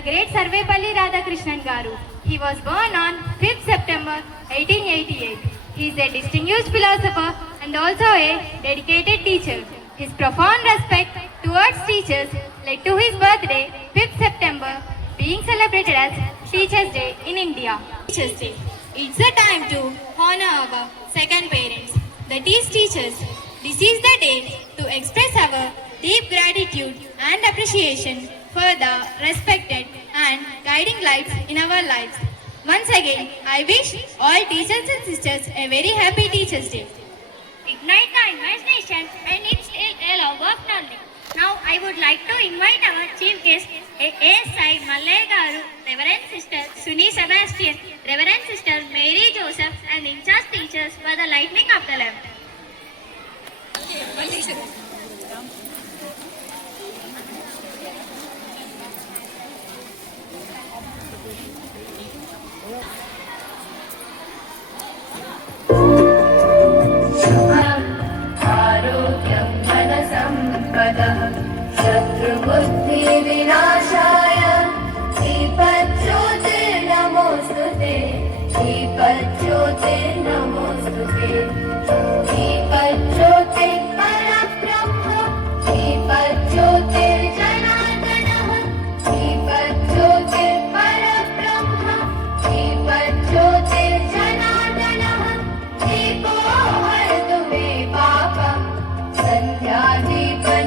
the great Sarvepalli Radhakrishnan Garu. He was born on 5th September 1888. He is a distinguished philosopher and also a dedicated teacher. His profound respect towards teachers led to his birthday, 5th September, being celebrated as Teachers' Day in India. Teachers' Day. It's a time to honor our second parents, that is teachers. This is the day to express our deep gratitude and appreciation for the respected and guiding lights in our lives. Once again, I wish all teachers and sisters a very happy Teachers' Day. Ignite the imagination and instill a love of knowledge. Now I would like to invite our chief guest, ASI Malay Garu, Reverend Sister Suni Sebastian, Reverend Sister Mary Joseph, and in charge teachers for the lighting of the lamp. आरोग्यं धनसम्पदः शत्रुबुद्धिविनाशाय दीपज्योतिर्नमोऽस्तु ते दीपज्योतिर्नमोऽस्तु ते दीपज्योतिर्परब्रह्म दीपज्योतिर्जनार्दनः दीपज्योतिर्परब्रह्म दीपज्योतिर्जनार्दनः दीपो हरतु मे पापम् सन्ध्यादीपं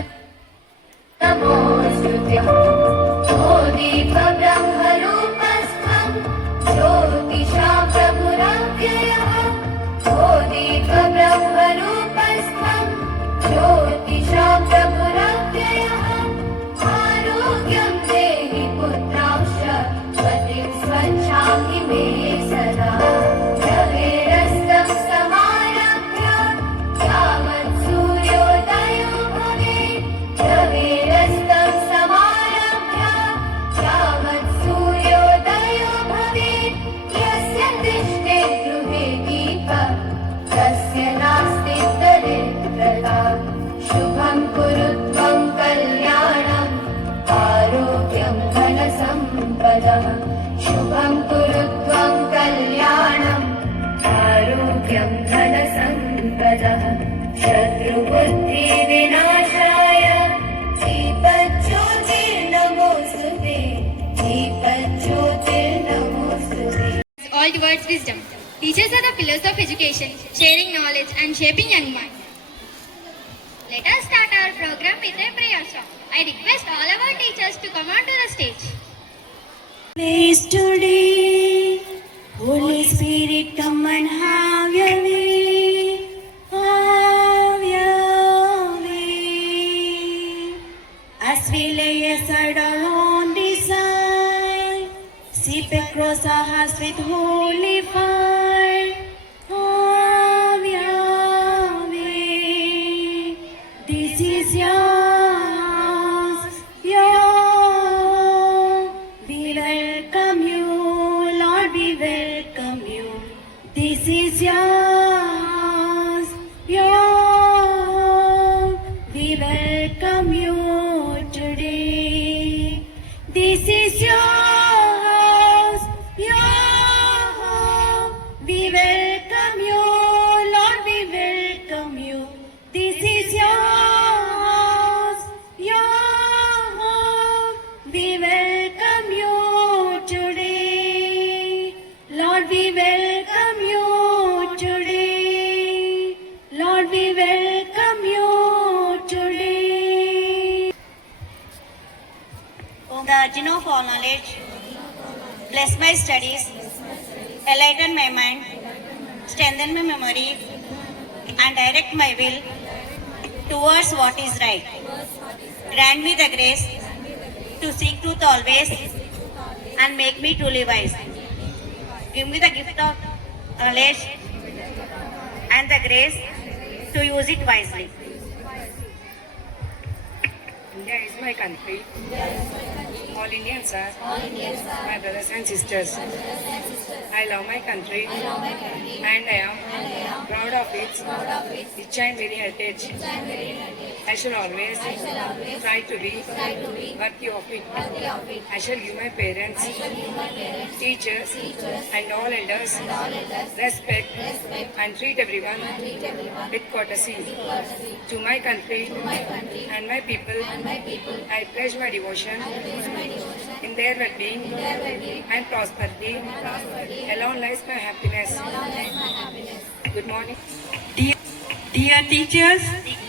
नमोऽस्तु ते ओ दीपब्रह्मरूपस्थं ज्योतिषा प्रभुरव्ययः ओ दीपब्रह्मरूपस्थं ज्योतिषा प्रभुरव्ययः आरोग्यं देहि पुत्रांश पतिं स्वच्छामि मे सदा रवेरस्तं समारभ्य यावत् सूर्योदयो भवेत् रवेरस्तं समारभ्य यावत् सूर्योदयो भवेत् यस्य दृष्टे गृहे दीपः तस्य नास्ति दरिद्रता शुभं कुरु त्वं कल्याणम् आरोग्यं धनसम्पदः शुभं कुरु त्वं कल्याणम् आरोग्यं धनसम्पदः शत्रुबुद्धिविनाशाय दीपज्योतिर्नमोऽस्तु ते दीपज्योतिर्नमोऽस्तु ते All towards wisdom. Teachers are the pillars of education, sharing knowledge and shaping young minds. Let us start our program with a prayer song. I request all our teachers to come onto the stage. Place today, Holy Spirit, come and have your way, have your way. As we lay aside our own desire, sweep across our hearts with holy fire, have your way. This is your house, your we welcome you, Lord, we welcome you. This is your house, your home. We welcome you today. This is your house, your home. We welcome you, Lord, we welcome you. This is your house, your home. We welcome you today. Lord, we welcome you today. Lord, we welcome you today. O Guardian of all knowledge, bless my studies, enlighten my mind, strengthen my memory, and direct my will towards what is right. Grant me the grace to seek truth always and make me truly wise. Give me the gift of knowledge and the grace to use it wisely. India is my country. All Indians are my brothers and sisters. I love my country and I am proud of its rich and varied heritage. I shall always try to be worthy of it. I shall give my parents, teachers and all elders respect and treat everyone with courtesy. To my country and my people, I pledge my devotion in their well-being and prosperity. Alone lies my happiness. Good morning. Dear teachers,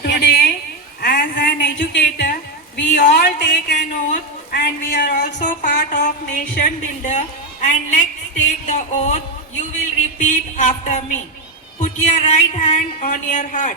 today as an educator, we all take an oath and we are also part of nation builder, and let's take the oath. You will repeat after me. Put your right hand on your heart.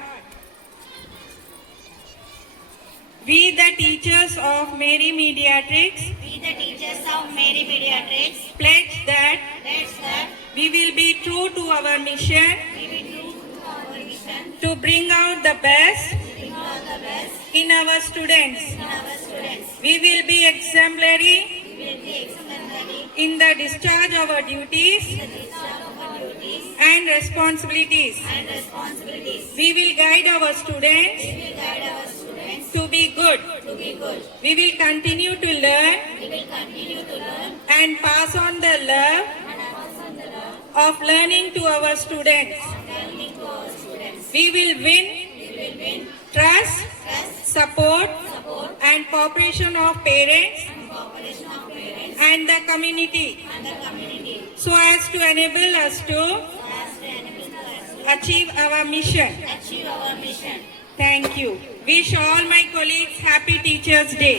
we the teachers of Mary Mediatrix, we the teachers of Mary Pediatrics, pledge that pledge that we will be true to our mission we will do our mission to bring out the best to bring out the best in our students. in our students. We will be exemplary We will be exemplary in the discharge of our duties in the discharge of our duties and responsibilities. and responsibilities. We will guide our students We will guide our students to be good. to be good. We will continue to learn We will continue to learn and pass on the love and pass on the love of learning to our students. of learning to our students. We will win We will win trust, trust, support, support, and cooperation of parents and cooperation of parents and the community and the community so as to enable us to as to enable us to achieve our mission. achieve our mission. Thank you. Wish all my colleagues happy Teachers' Day.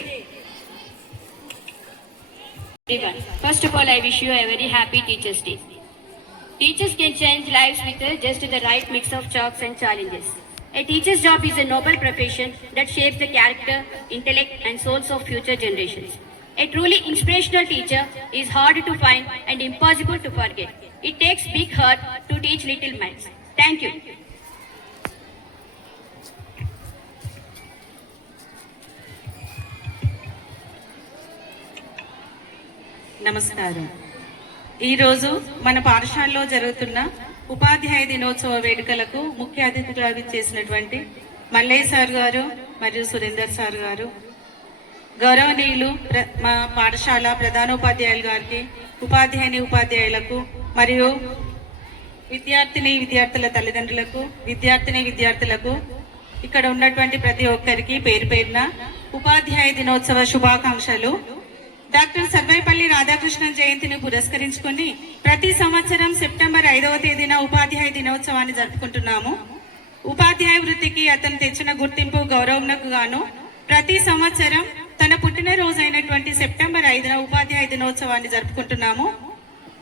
Everyone, first of all, I wish you a very happy Teachers' Day. Teachers can change lives with just the right mix of chalks and challenges. A teacher's job is a noble profession that shapes the character, intellect, and souls of future generations. A truly inspirational teacher is hard to find and impossible to forget. It takes big heart to teach little minds. Thank you. నమస్కారం. ఈరోజు మన పాఠశాలలో జరుగుతున్న ఉపాధ్యాయ దినోత్సవ వేడుకలకు ముఖ్య అతిథులుగా విచ్చేసినటువంటి మల్లయ్య సార్ గారు మరియు సురేందర్ సార్ గారు, గౌరవనీయులు మా పాఠశాల ప్రధానోపాధ్యాయులు గారికి, ఉపాధ్యాయులకు మరియు విద్యార్థుల తల్లిదండ్రులకు, విద్యార్థులకు, ఇక్కడ ఉన్నటువంటి ప్రతి ఒక్కరికి పేరు పేరున ఉపాధ్యాయ దినోత్సవ శుభాకాంక్షలు. డాక్టర్ సర్వేపల్లి రాధాకృష్ణన్ జయంతిని పురస్కరించుకొని ప్రతి సంవత్సరం సెప్టెంబర్ 5వ తేదీన ఉపాధ్యాయ దినోత్సవాన్ని జరుపుకుంటున్నాము. ఉపాధ్యాయ వృత్తికి అతను తెచ్చిన గుర్తింపు, గౌరవంకు గాను ప్రతి సంవత్సరం తన పుట్టినరోజు అయినటువంటి సెప్టెంబర్ 5న ఉపాధ్యాయ దినోత్సవాన్ని జరుపుకుంటున్నాము.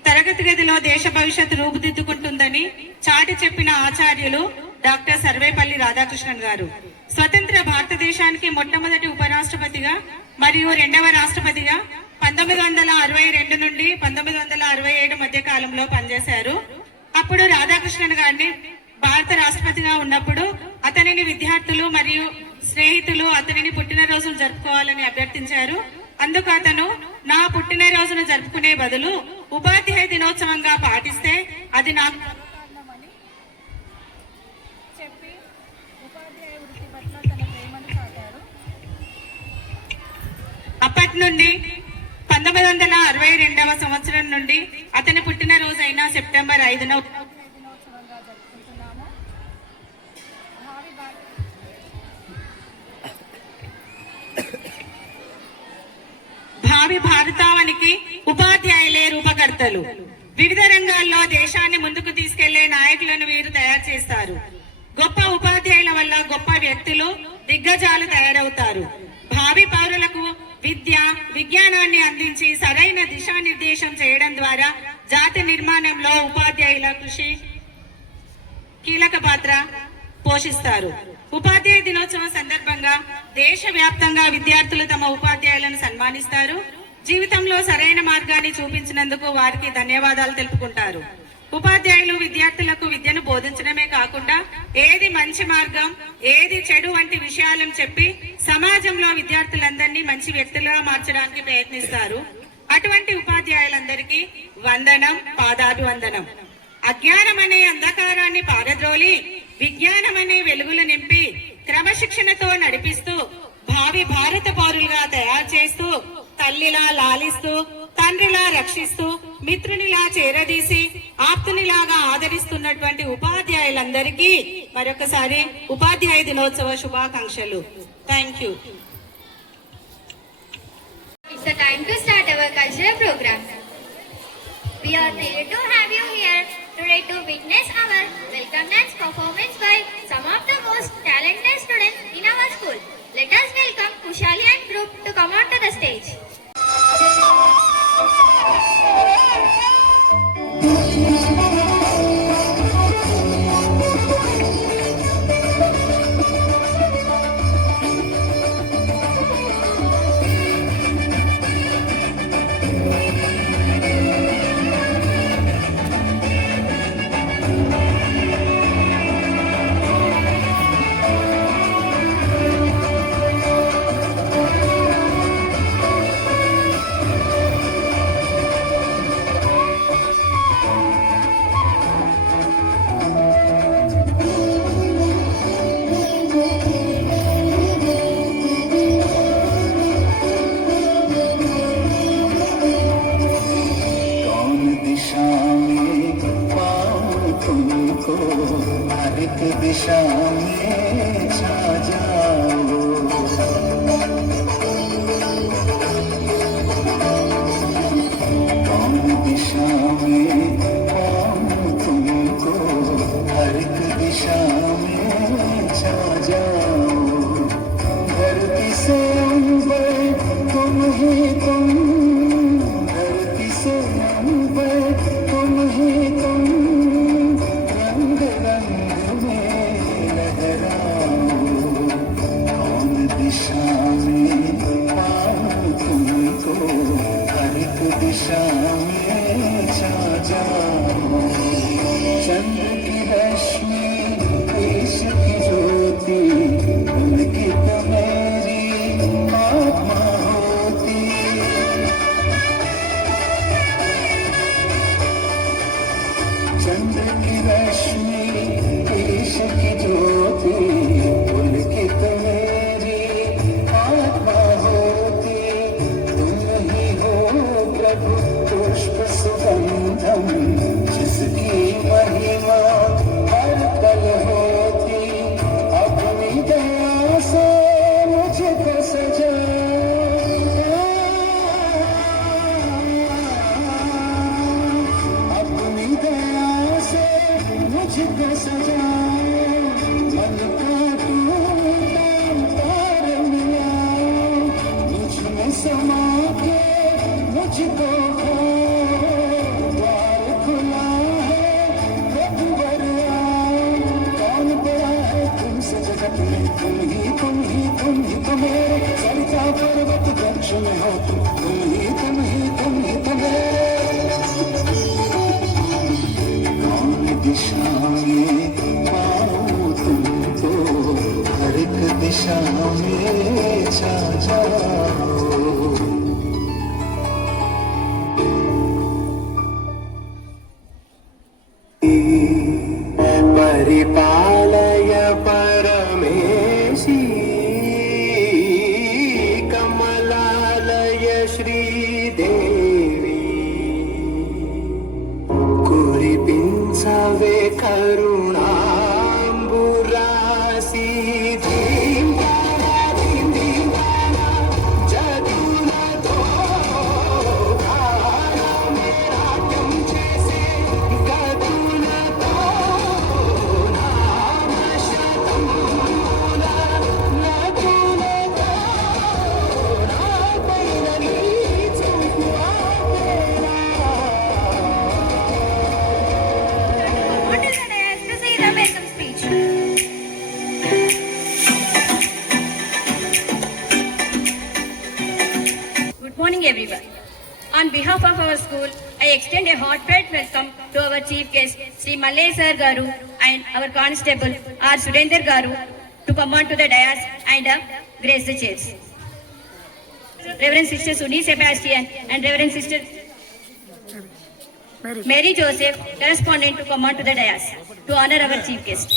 తరగతి గదిలో దేశ భవిష్యత్తు రూపుదిద్దుకుంటుందని చాటి చెప్పిన ఆచార్యులు డాక్టర్ సర్వేపల్లి రాధాకృష్ణన్ గారు. స్వతంత్ర భారతదేశానికి మొట్టమొదటి ఉపరాష్ట్రపతిగా మరియు రెండవ రాష్ట్రపతిగా 1962 నుండి 1967 మధ్య కాలంలో పనిచేశారు. అప్పుడు రాధాకృష్ణన్ గారిని భారత రాష్ట్రపతిగా ఉన్నప్పుడు అతనిని విద్యార్థులు మరియు స్నేహితులు అతనిని పుట్టినరోజును జరుపుకోవాలని అభ్యర్థించారు. అందుకు అతను నా పుట్టినరోజును జరుపుకునే బదులు ఉపాధ్యాయ దినోత్సవంగా పాటిస్తే అది నాకు చెప్పి ఉపాధ్యాయ వృత్తి పట్ల తన ప్రేమను చాటారు. అప్పటి నుండి 1962వ సంవత్సరం నుండి అతని పుట్టినరోజు అయిన సెప్టెంబర్ 5న ఉపాధ్యాయ దినోత్సవంగా జరుపుకుంటున్నాము. భావి భారతావనికి ఉపాధ్యాయులే రూపకర్తలు. వివిధ రంగాల్లో దేశాన్ని ముందుకు తీసుకెళ్లే నాయకులను వీరు తయారు చేస్తారు. గొప్ప ఉపాధ్యాయుల వల్ల గొప్ప వ్యక్తులు, దిగ్గజాలు తయారవుతారు. భావి పౌరులకు విజ్ఞానాన్ని అందించి సరైన దిశానిర్దేశం చేయడం ద్వారా జాతి నిర్మాణంలో ఉపాధ్యాయుల కృషి కీలక పాత్ర పోషిస్తారు. ఉపాధ్యాయ దినోత్సవం సందర్భంగా దేశవ్యాప్తంగా విద్యార్థులు తమ ఉపాధ్యాయులను సన్మానిస్తారు. జీవితంలో సరైన మార్గాన్ని చూపించినందుకు వారికి ధన్యవాదాలు తెలుపుకుంటారు. ఉపాధ్యాయులు విద్యార్థులకు విద్యను బోధించడమే కాకుండా ఏది మంచి మార్గం, ఏది చెడు వంటి విషయాలను చెప్పి సమాజంలో విద్యార్థులందరినీ మంచి వ్యక్తులుగా మార్చడానికి ప్రయత్నిస్తారు. అటువంటి ఉపాధ్యాయులందరికీ వందనం, పాదాభివందనం. అజ్ఞానం అనే అంధకారాన్ని పారద్రోలి విజ్ఞానం అనే వెలుగులు నింపి క్రమశిక్షణతో నడిపిస్తూ భావి భారత పౌరులుగా తయారు చేస్తూ తల్లిలా లాలిస్తూ, తండ్రిలా రక్షిస్తూ, మిత్రునిలా చేరదీసి, ఆప్తునిలాగా ఆదరిస్తున్నటువంటి ఉపాధ్యాయులందరికీ మరొకసారి ఉపాధ్యాయ దినోత్సవ శుభాకాంక్షలు. Thank you. It's the time to start our cultural program. We are thrilled to have you here today to witness our welcome dance performance by some of the most talented students in our school. Let us welcome Kushali and group to come onto the stage. दिशा में छा जाओ। कौन दिशा में पाऊं तुमको, हर एक दिशा में छा जाओ। धरती से अंबर तुम ही तुम, धरती से अंबर तुम ही तुम, रंग रंग में लहराओ। कौन दिशा में पाऊं तुमको, हर एक दिशा में छा जाओ। चंद्र की रश्मि, ईश की ज्योति, उनकी तो मेरी आत्मा होती। चंद्र की रश्मि, ईश की ज्योति, उनकी तो मेरी आत्मा होती। तुम ही हो प्रभु पुष्प सुगंधम, जिसकी महिमा हर पल होती। अपनी दया से मुझको सजा, अपनी दया से मुझको सजा। मन का टूटा तार मिला, मुझ में समा के मुझको खो। द्वार खुला है प्रभु वर आओ। कौन बड़ा है तुमसे जगत में, तुम ही तुम ही तुम ही तो मेरे। सरिता पर्वत वृक्ष में हो तुम ही तुम ही तुम ही तो मेरे। कौन दिशा में पाऊं तुमको, हर एक दिशा में छा जाओ। परिपालय परमेशी, कमलालय श्रीदेवी। कुरिपिंचवे करुणाम्बुरासी, धीं धीं जदुनतो गाना मेरा तुम जैसे गदुनतो। What is the dais to say the welcome speech? Good morning, everyone. On behalf of our school, I extend a heartfelt welcome to our chief guest, Sri Mallesar Garu, and our constable, R. Surender Garu, to come on to the dais and grace the chairs. Reverend Sister Suni Sebastian and Reverend Sister Mary Joseph, correspondent, to come on to the dais to honor our chief guest.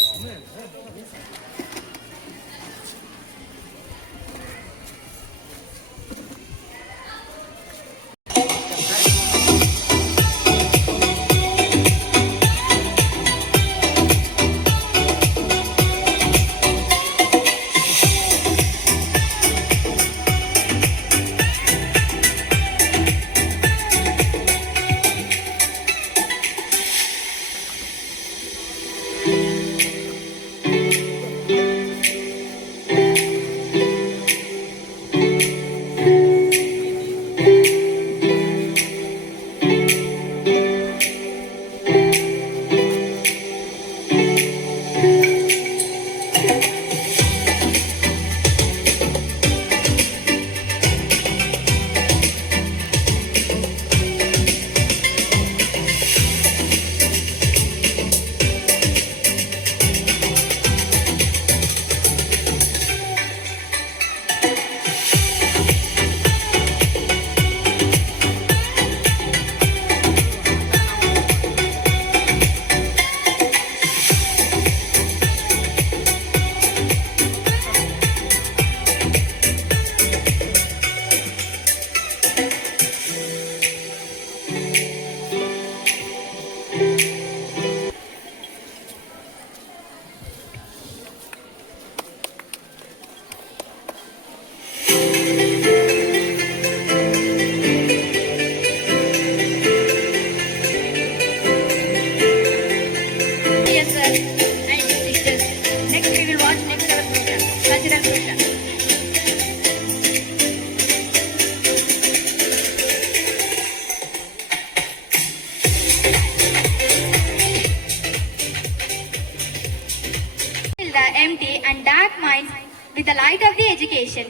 education.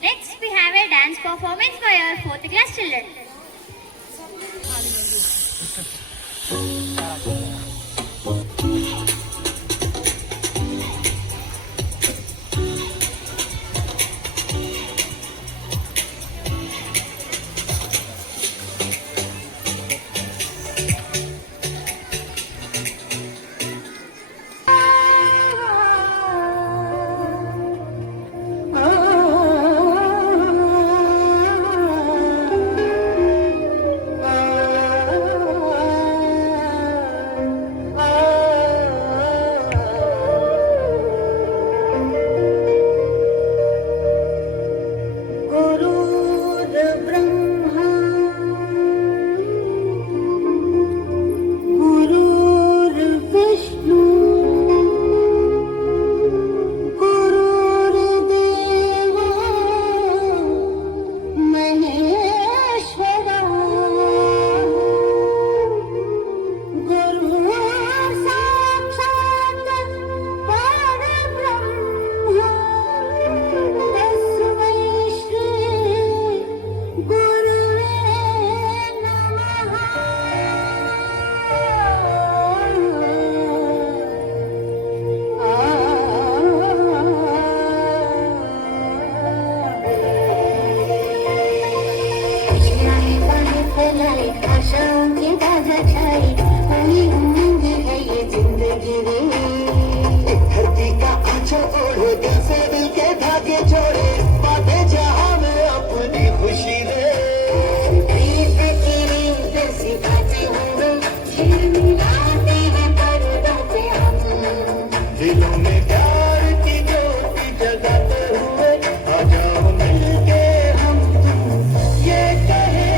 Next, we have a dance performance by our 4th class children. गुरुर्ब्रह्मा गुरुर्विष्णु गुरुर्देवो महेश्वरा गुरु साक्षात् परब्रह्मा तस्मै श्री गुरुवे नमः आशाओं की बाधा छाई हुई उम्मीद है ये जिंदगी रे धरती का आंचल ओढ़े दिल से दिल के धागे जोड़े बातें जहां में अपनी खुशी रे प्रीत की रीत सी बातें होंगे झिलमिलाते हैं पर्दों पे हम दिलों में प्यार की ज्योति जगाते हुए आ जाओ मिलके हम तुम ये कहे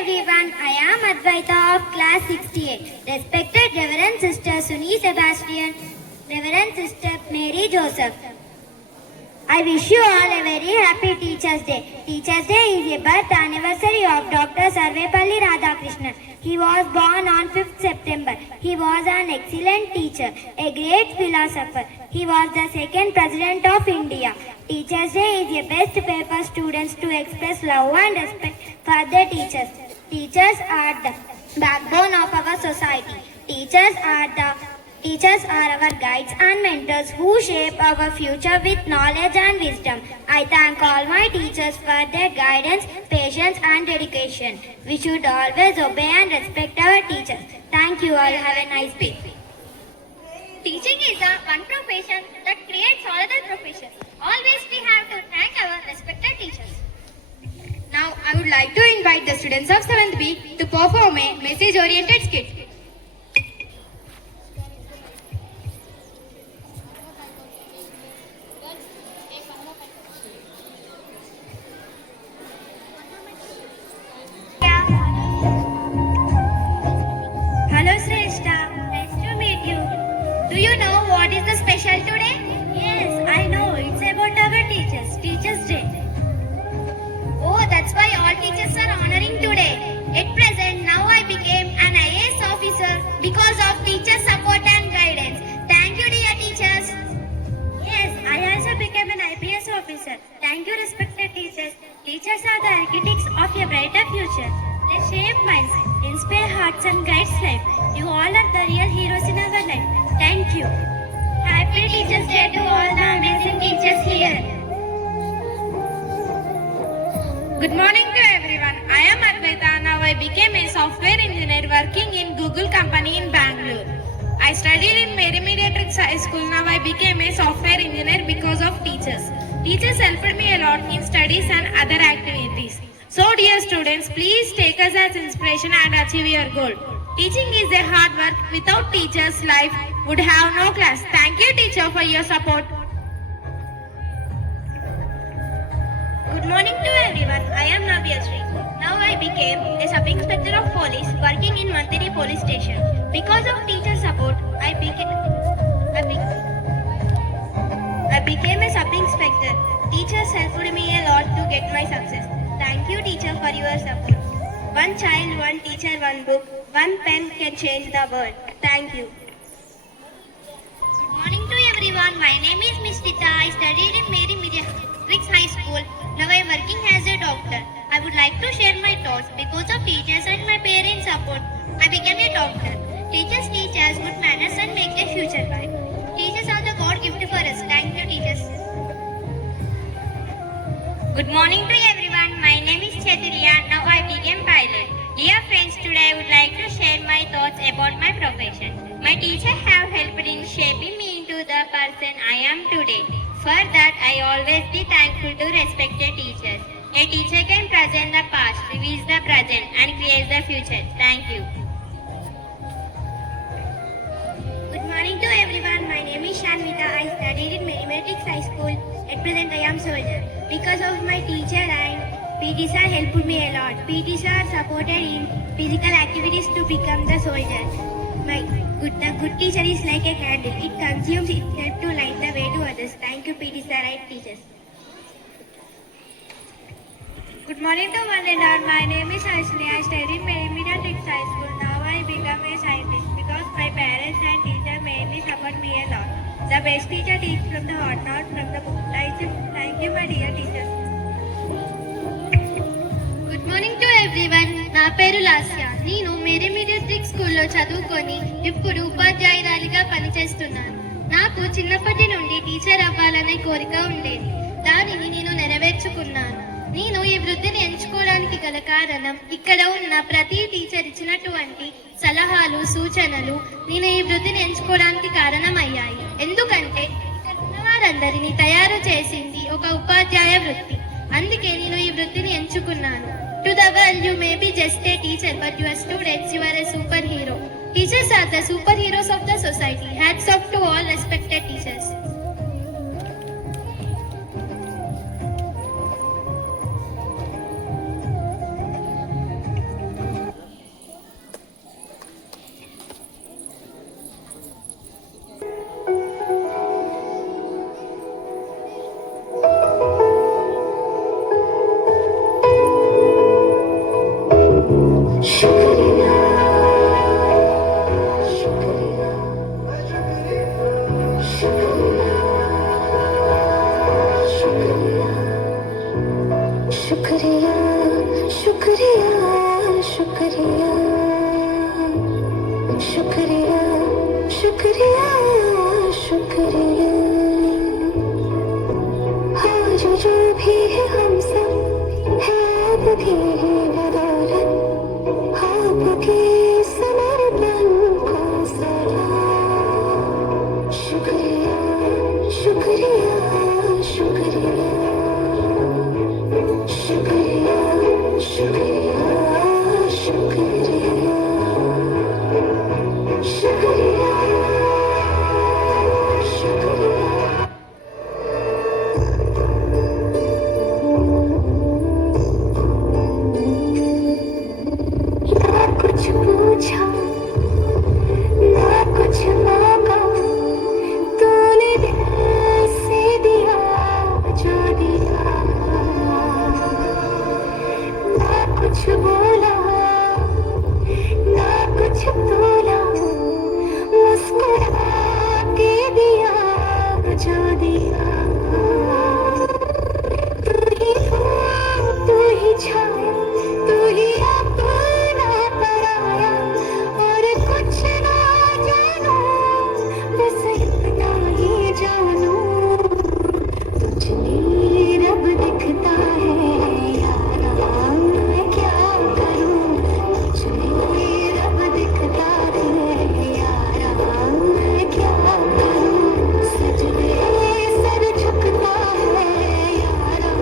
everyone, I am Advaita of class 68. Respected Reverend Sister Suni Sebastian, Reverend Sister Mary Joseph. I wish you all a very happy Teachers' Day. Teachers' Day is a birth anniversary of Dr. Sarvepalli Radhakrishnan. He was born on 5th September. He was an excellent teacher, a great philosopher. He was the second President of India. Teachers' Day is a best way for students to express love and respect for their teachers. Teachers are the backbone of our society. Teachers are our guides and mentors who shape our future with knowledge and wisdom. I thank all my teachers for their guidance, patience and dedication. We should always obey and respect our teachers. Thank you all. Have a nice day. Teaching is the one profession that creates all other professions. Always we have to thank our respected teachers. Now, I would like to invite the students of 7th B to perform a message-oriented skit. Hello Shrestha, nice to meet you. Do you know what is the special today? Yes, I know. It's about our teachers. Teachers' Day. Oh, that's why all teachers are honoring today. At present, now I became an IAS officer because of teachers' support and guidance. Thank you, dear teachers. Yes, I also became an IPS officer. Thank you, respected teachers. Teachers are the architects of a brighter future. They shape minds, inspire hearts and guide life. You all are the real heroes in our life. Thank you. Happy Teachers' Day to all the amazing teachers here. Good morning to everyone. I am Advaita. Now I became a software engineer working in Google company in Bangalore. I studied in Mary Mediatrix High School. Now I became a software engineer because of teachers. Teachers helped me a lot in studies and other activities. So dear students, please take us as inspiration and achieve your goal. Teaching is a hard work. Without teachers, life would have no class. Thank you, teacher, for your support. Good morning to everyone. I am Navya Sri. Now I became a sub-inspector of police working in Mantiri police station. Because of teacher support, I became a sub-inspector. Teachers helped me a lot to get my success. Thank you, teacher, for your support. One child, one teacher, one book. One pen can change the world. Thank you. Good morning to everyone. My name is Mistita. I studied in Mary Mediatrix High School. Now I am working as a doctor. I would like to share my thoughts. Because of teachers and my parents' support, I became a doctor. Teachers teach us good manners and make the future bright. Teachers are the God gift for us. Thank you, teachers. Good morning to everyone. My name is Chaturya. Now I became pilot. Dear friends, today I would like to share my thoughts about my profession. My teachers have helped in shaping me into the person I am today. For that, I always be thankful to respected teachers. A teacher can present the past, reveals the present, and creates the future. Thank you. Good morning to everyone. My name is Shanvita. I studied in Mathematics High School. At present, I am soldier. Because of my teacher and PT sir helped me a lot. PT sir supported in physical activities to become the soldier. The good teacher is like a candle. It consumes itself to light the way to others. Thank you, PT sir and teachers. Good morning to one and all. My name is Ashni. I studied Mary Mediatrix High School. Now I become a scientist because my parents and teachers mainly support me a lot. The best teacher teaches from the heart, not from the book. Thank you, my dear teachers. Good morning to everyone. నా పేరు లాస్య. నేను Mary మీడియాట్రిక్ స్కూల్లో చదువుకొని ఇప్పుడు ఉపాధ్యాయురాలిగా పనిచేస్తున్నాను. నాకు చిన్నప్పటి నుండి టీచర్ అవ్వాలనే కోరిక ఉండేది. దానిని నేను నెరవేర్చుకున్నాను. నేను ఈ వృత్తిని ఎంచుకోవడానికి గల కారణం ఇక్కడ ఉన్న ప్రతి టీచర్ ఇచ్చినటువంటి సలహాలు, సూచనలు నేను ఈ వృత్తిని ఎంచుకోవడానికి కారణమయ్యాయి. ఎందుకంటే ఇక్కడ ఉన్న వారందరినీ తయారు చేసింది ఒక ఉపాధ్యాయ వృత్తి. అందుకే నేను ఈ వృత్తిని ఎంచుకున్నాను. To the world, you may be just a teacher, but your students, you are a superhero. Teachers are the superheroes of the society. Hats off to all respected teachers. जो भी है हम सब है आपकी ही बदौलत, आपके समर्पण को सलाम। शुक्रिया शुक्रिया शुक्रिया शुक्रिया शुक्रिया शुक्रिया शुक्रिया शुक्रिया। ना कुछ पूछा ना कुछ मांगा, तूने दिल से दिया जो दिया। ना कुछ बोला ना कुछ तोला, मुस्कुरा के दिया जो दिया। तू ही छाया, तू ही अपना पराया, और कुछ ना जानू, बस इतना ही जानू, तुझ में रब दिखता है यारा, मैं क्या करूं। तुझ में रब दिखता है यारा, मैं क्या करूं। सजदे सर झुकता है यारा,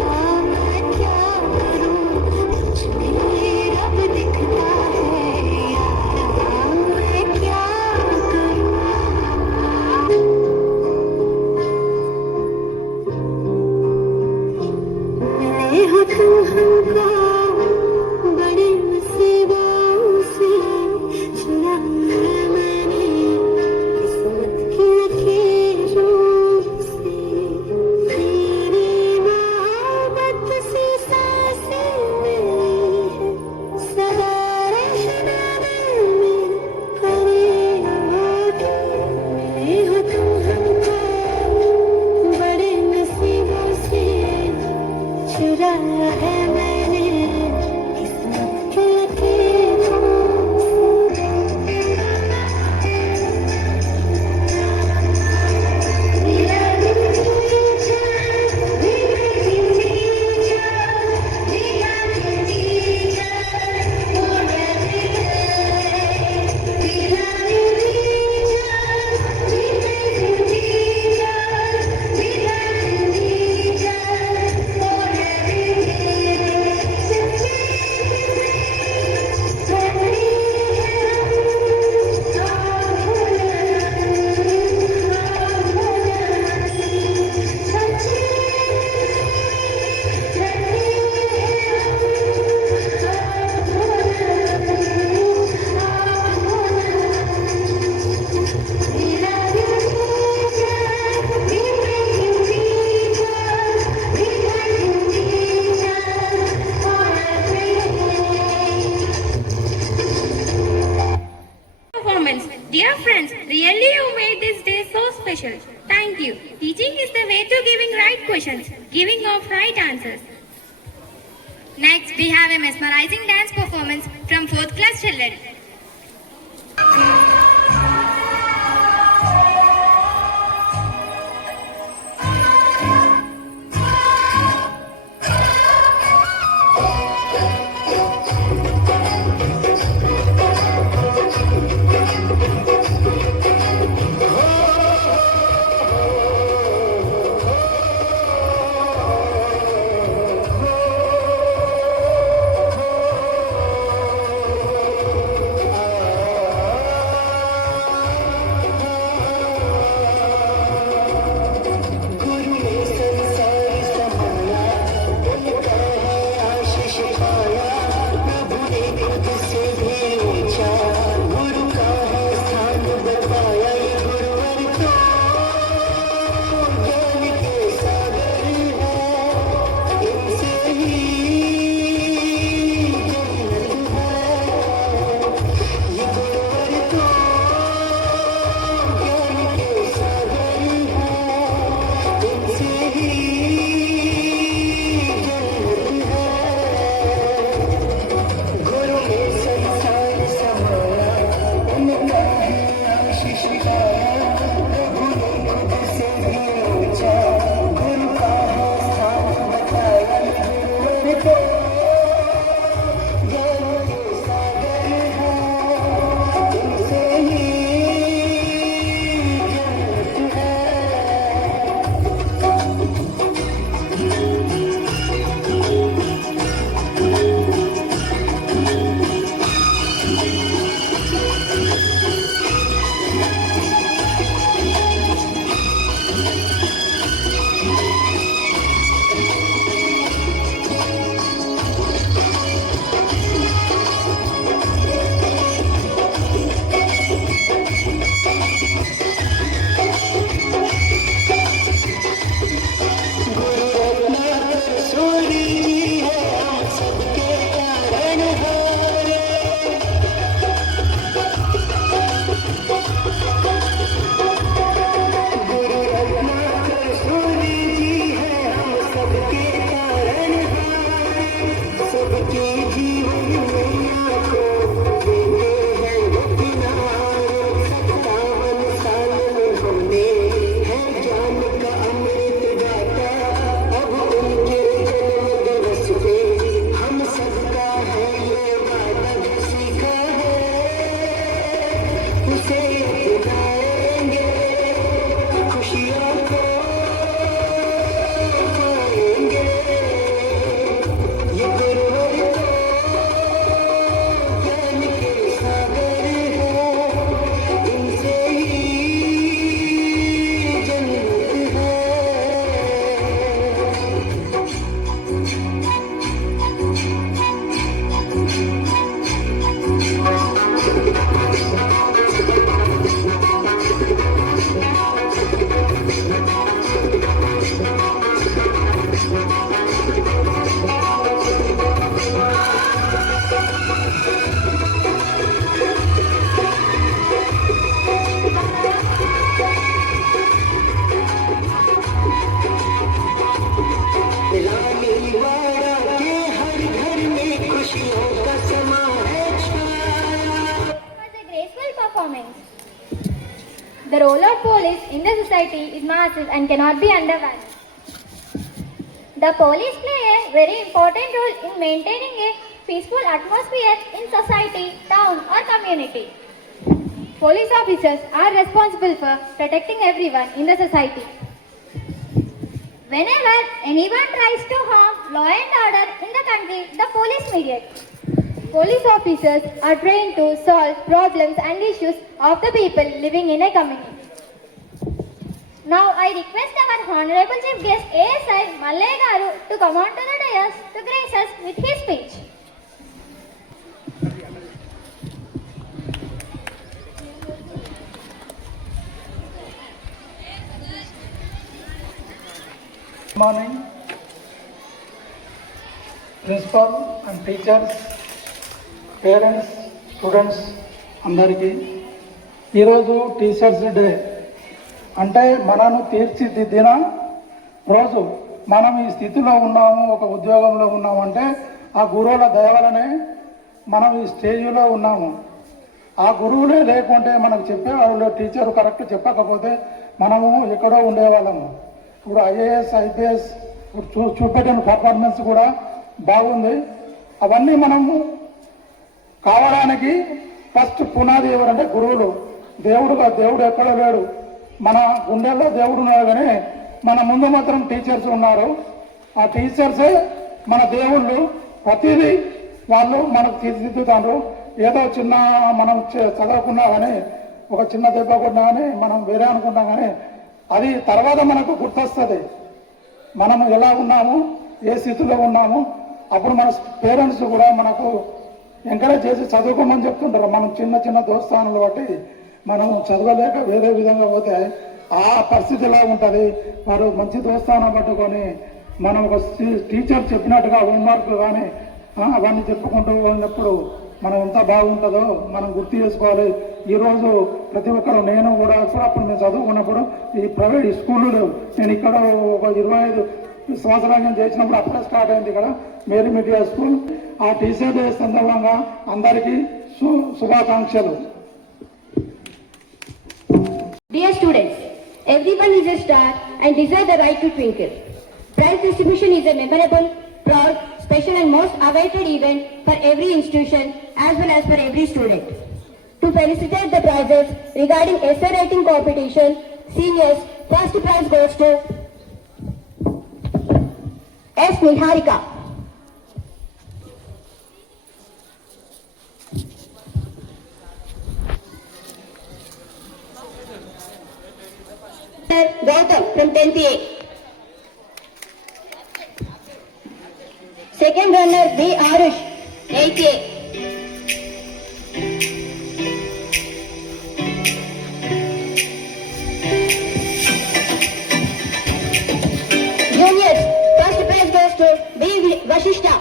मैं क्या करूं। तुझ में रब दिखता है यारा, मैं क्या करूं। मिले हो तुम हमको बड़े नसीबों से, चुना है मैंने किस्मत की लकीरों से। तेरी मोहब्बत से सांसें मिली है, सदा रहना दिल में करीब। मिले हो तुम हमको बड़े नसीबों से, चुरा है मैंने किस्मत की लकीरों से। मेरा दिल जीजा, मेरा दिल जीजा, मेरा दिल जीजा, मेरा दिल जीजा, मेरा दिल जीजा, मेरा दिल जीजा, मेरा दिल जीजा, Performance. Dear friends, really you made this day so special. Thank you. Teaching is the way to giving right questions, giving of right answers. Next, we have a mesmerizing dance performance from 4th class children. society is massive and cannot be undervalued. The police play a very important role in maintaining a peaceful atmosphere in society, town or community. Police officers are responsible for protecting everyone in the society. Whenever anyone tries to harm law and order in the country, the police mediate. Police officers are trained to solve problems and issues of the people living in a community. Now I request our Honorable Chief Guest ASI Malle Garu to come on to the dais to grace us with his speech. Good morning, principal and teachers, parents, students అందరికీ ఈరోజు teachers day. అంటే మనను తీర్చిదిద్దిన రోజు. మనం ఈ స్థితిలో ఉన్నాము, ఒక ఉద్యోగంలో ఉన్నాము అంటే ఆ గురువుల దయ వలనే మనం ఈ స్టేజ్లో ఉన్నాము. ఆ గురువులే లేకుంటే మనకు చెప్పేవాళ్ళు, టీచర్ కరెక్ట్ చెప్పకపోతే మనము ఎక్కడో ఉండేవాళ్ళము. ఇప్పుడు ఐఏఎస్, ఐపీఎస్ చూపెట్టిన పర్ఫార్మెన్స్ కూడా బాగుంది. అవన్నీ మనము కావడానికి ఫస్ట్ పునాది ఎవరంటే గురువులు. దేవుడు ఎక్కడ లేడు, మన గుండెల్లో దేవుడు ఉన్నాడు, కానీ మన ముందు మాత్రం టీచర్స్ ఉన్నారు. ఆ టీచర్సే మన దేవుళ్ళు. ప్రతిదీ వాళ్ళు మనకు తీర్చిదిద్దుతారు. ఏదో చిన్న మనం చదవకున్నా కానీ, ఒక చిన్న దెబ్బ కొన్నా కానీ మనం వేరే అనుకున్నాం, కానీ అది తర్వాత మనకు గుర్తొస్తుంది మనము ఎలా ఉన్నాము, ఏ స్థితిలో ఉన్నాము. అప్పుడు మన పేరెంట్స్ కూడా మనకు ఎంకరేజ్ చేసి చదువుకోమని చెప్తుంటారు. మనం చిన్న దోస్తానులు బట్టి మనం చదవలేక వేరే విధంగా పోతే ఆ పరిస్థితి ఎలా ఉంటుంది. వారు మంచి దోస్తానం పట్టుకొని మనం ఒక టీచర్ చెప్పినట్టుగా హోంవర్క్లు కానీ అవన్నీ చెప్పుకుంటూ వెళ్ళినప్పుడు మనం ఎంత బాగుంటుందో మనం గుర్తు చేసుకోవాలి. ఈరోజు ప్రతి ఒక్కరు, నేను కూడా అప్పుడు నేను చదువుకున్నప్పుడు ఈ ప్రైవేట్ స్కూళ్ళు లేవు. నేను ఇక్కడ ఒక 25 సంవత్సరాలు చేసినప్పుడు అప్పుడే స్టార్ట్ అయింది ఇక్కడ మేరీ మీడియా స్కూల్. ఆ టీచర్ డే సందర్భంగా అందరికీ శుభాకాంక్షలు. Dear students, everyone is a star and deserves the right to twinkle. Prize distribution is a memorable, proud, special and most awaited event for every institution as well as for every student. To felicitate the prizes regarding essay writing competition, seniors, first prize goes to S. Niharika. Gautam from 10th A. Second runner B. Arush, 8th A. Juniors, first prize goes to B. Vashishta.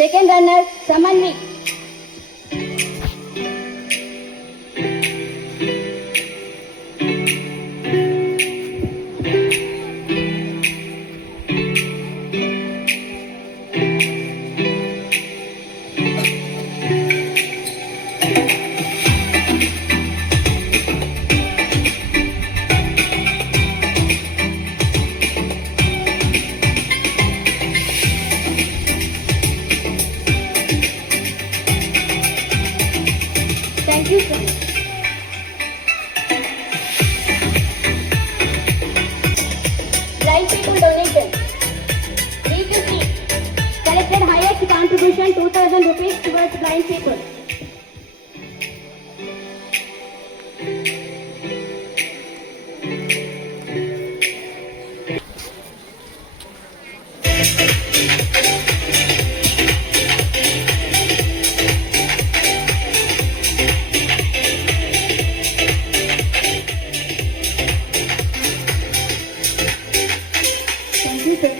Second runner, Samanvi. Thank you, sir. Blind people donation 350. Collected highest contribution 2,000 rupees towards blind people. say.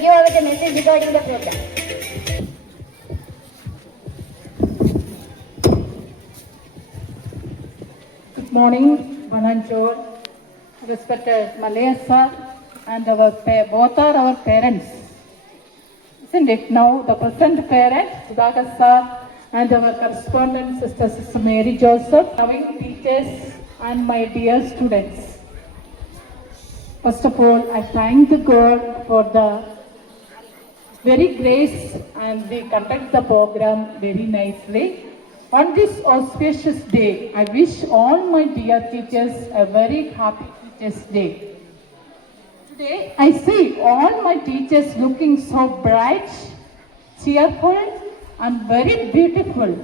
Give us a message regarding the program. Good morning, Bananjor, respected Malaya sir, and both are our parents. Isn't it? Now the present parent, Sudhakar sir, and our correspondent Sister Mary Joseph, loving teachers and my dear students. First of all, I thank the God for the very grace and we conduct the program very nicely. On this auspicious day, I wish all my dear teachers a very happy Teachers' Day. Today, I see all my teachers looking so bright, cheerful, and very beautiful.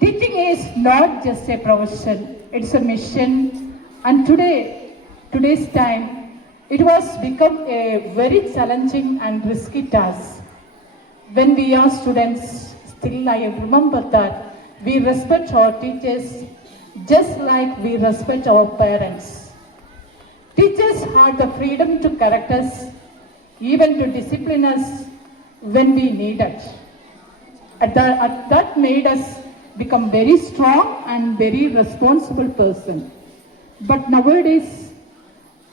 Teaching is not just a profession, it's a mission. And today's time, it was become a very challenging and risky task. When we are students, still I remember that we respect our teachers just like we respect our parents. Teachers had the freedom to correct us, even to discipline us when we needed. That made us become very strong and very responsible person. But nowadays,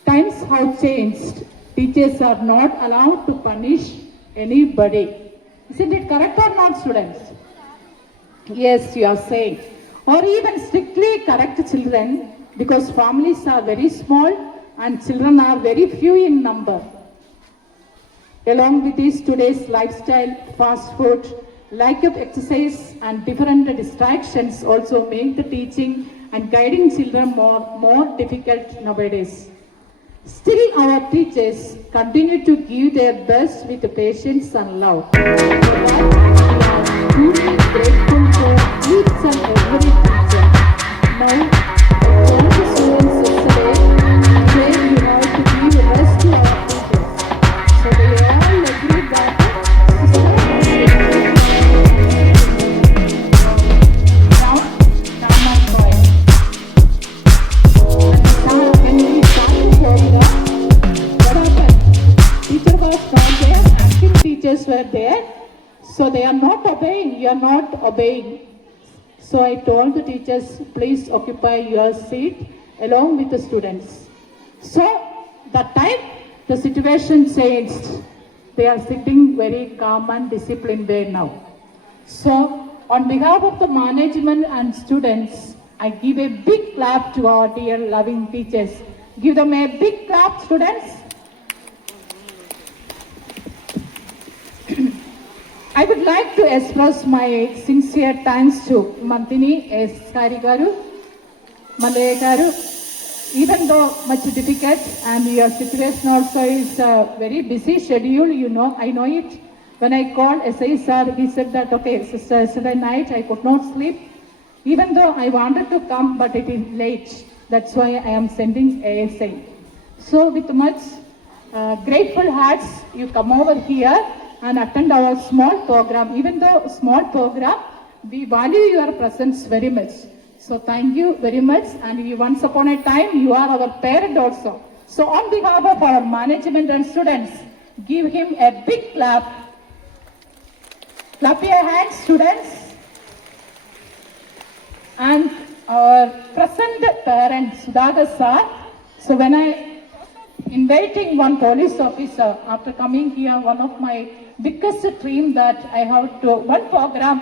times have changed. Teachers are not allowed to punish anybody. Isn't it correct or not, students? Yes, you are saying. Or even strictly correct children because families are very small and children are very few in number. Along with this, today's lifestyle, fast food, lack of exercise and different distractions also make the teaching and guiding children more difficult nowadays. Still, our teachers continue to give their best with patience and love. For that, we are truly grateful for each and every teacher. Now, I told the students yesterday, today we have to give rest to our teachers. So they all agree that teachers were there, so they are not obeying, you are not obeying. So I told the teachers, please occupy your seat along with the students. So that time the situation changed. They are sitting very calm and disciplined there now. So on behalf of the management and students, I give a big clap to our dear loving teachers. Give them a big clap, students. I would like to express my sincere thanks to Mantini S. Karigaru, Malaya Garu. Even though much difficult and your situation also is a very busy schedule, you know, I know it. When I called SI sir, he said that, okay, sister, yesterday night I could not sleep. Even though I wanted to come, but it is late. That's why I am sending ASI. So with much grateful hearts, you come over here and attend our small program. Even though small program, we value your presence very much. So thank you very much. And you, once upon a time, you are our parent also. So on behalf of our management and students, give him a big clap. Clap your hands, students. And our present parent, Sudhakar sir. So when I inviting one police officer after coming here, one of my biggest dream that I have to, one program,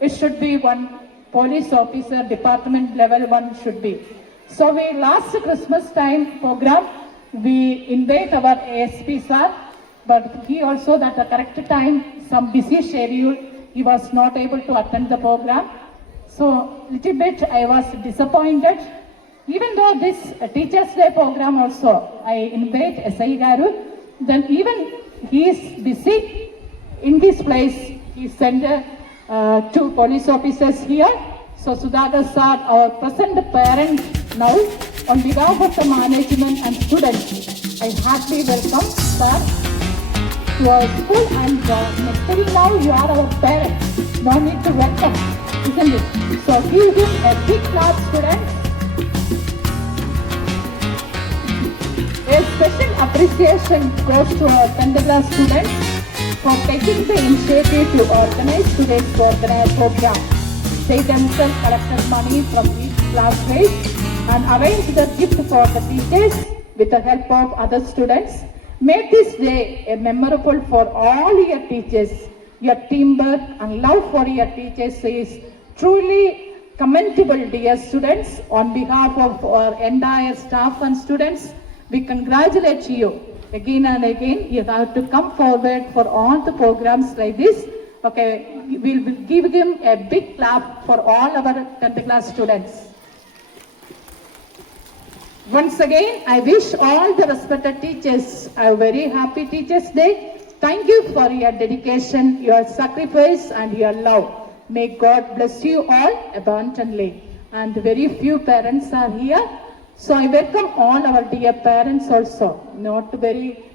it should be one police officer, department level one should be. So we last Christmas time program, we invite our ASP sir, but he also at the correct time, some busy schedule, he was not able to attend the program. So little bit I was disappointed. Even though this Teachers' Day program also, I invite SI Garu, then even he is busy in this place, he sent two police officers here. So Sudhakar sir, our present parent now, on behalf of the management and students, I heartily welcome sir to our school and till now you are our parents. No need to welcome. isn't it? So give him a big clap, students. A special appreciation goes to our 10th class students for taking the initiative to organize today's program. They themselves collected money from each class grade and arranged the gift for the teachers with the help of other students. Make this day a memorable for all your teachers. Your teamwork and love for your teachers is truly commendable, dear students. On behalf of our entire staff and students, we congratulate you again and again. You have to come forward for all the programs like this. Okay, we'll give him a big clap for all our 10th class students. Once again, I wish all the respected teachers a very happy Teachers' Day. Thank you for your dedication, your sacrifice and your love. May God bless you all abundantly. And very few parents are here. So I welcome all our dear parents also. Not very